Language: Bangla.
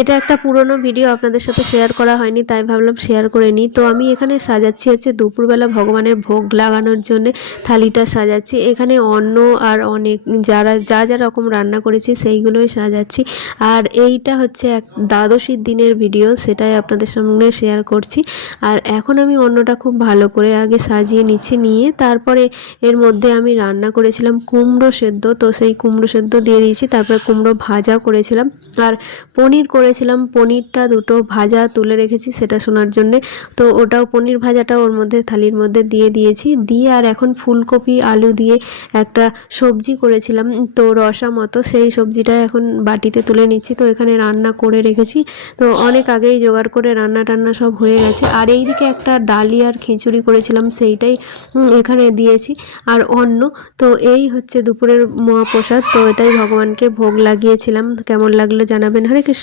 এটা একটা পুরনো ভিডিও আপনাদের সাথে শেয়ার করা হয়নি, তাই ভাবলাম শেয়ার করে নিই। তো আমি এখানে সাজাচ্ছি হচ্ছে দুপুরবেলা ভগবানের ভোগ লাগানোর জন্য থালিটা সাজাচ্ছি। এখানে অন্ন আর অনেক যা রকম রান্না করেছি সেইগুলোই সাজাচ্ছি। আর এইটা হচ্ছে এক দ্বাদশীর দিনের ভিডিও, সেটাই আপনাদের সঙ্গে শেয়ার করছি। আর এখন আমি অন্নটা খুব ভালো করে আগে সাজিয়ে নিচ্ছি, নিয়ে তারপরে এর মধ্যে আমি রান্না করেছিলাম কুমড়ো সেদ্ধ, তো সেই কুমড়ো সেদ্ধ দিয়ে দিয়েছি। তারপরে কুমড়ো ভাজা করেছিলাম আর পনির করেছিলাম। পনিরটা দুটো ভাজা তুলে রেখেছি সেটা শোনার জন্যে, তো ওটাও পনির ভাজাটাও ওর মধ্যে থালির মধ্যে দিয়ে দিয়েছি। দিয়ে আর এখন ফুলকপি আলু দিয়ে একটা সবজি করেছিলাম, তো রসা মতো, সেই সবজিটা এখন বাটিতে তুলে নিচ্ছি। তো এখানে রান্না করে রেখেছি, তো অনেক আগেই জোগাড় করে রান্না টান্না সব হয়ে গেছে। আর এইদিকে একটা ডালি আর খিচুড়ি করেছিলাম, সেইটাই এখানে দিয়েছি আর অন্ন। তো এই হচ্ছে দুপুরের মহাপ্রসাদ, তো এটাই ভগবানকে ভোগ লাগিয়েছিলাম। কেমন লাগলো জানাবেন। হরে কৃষ্ণ।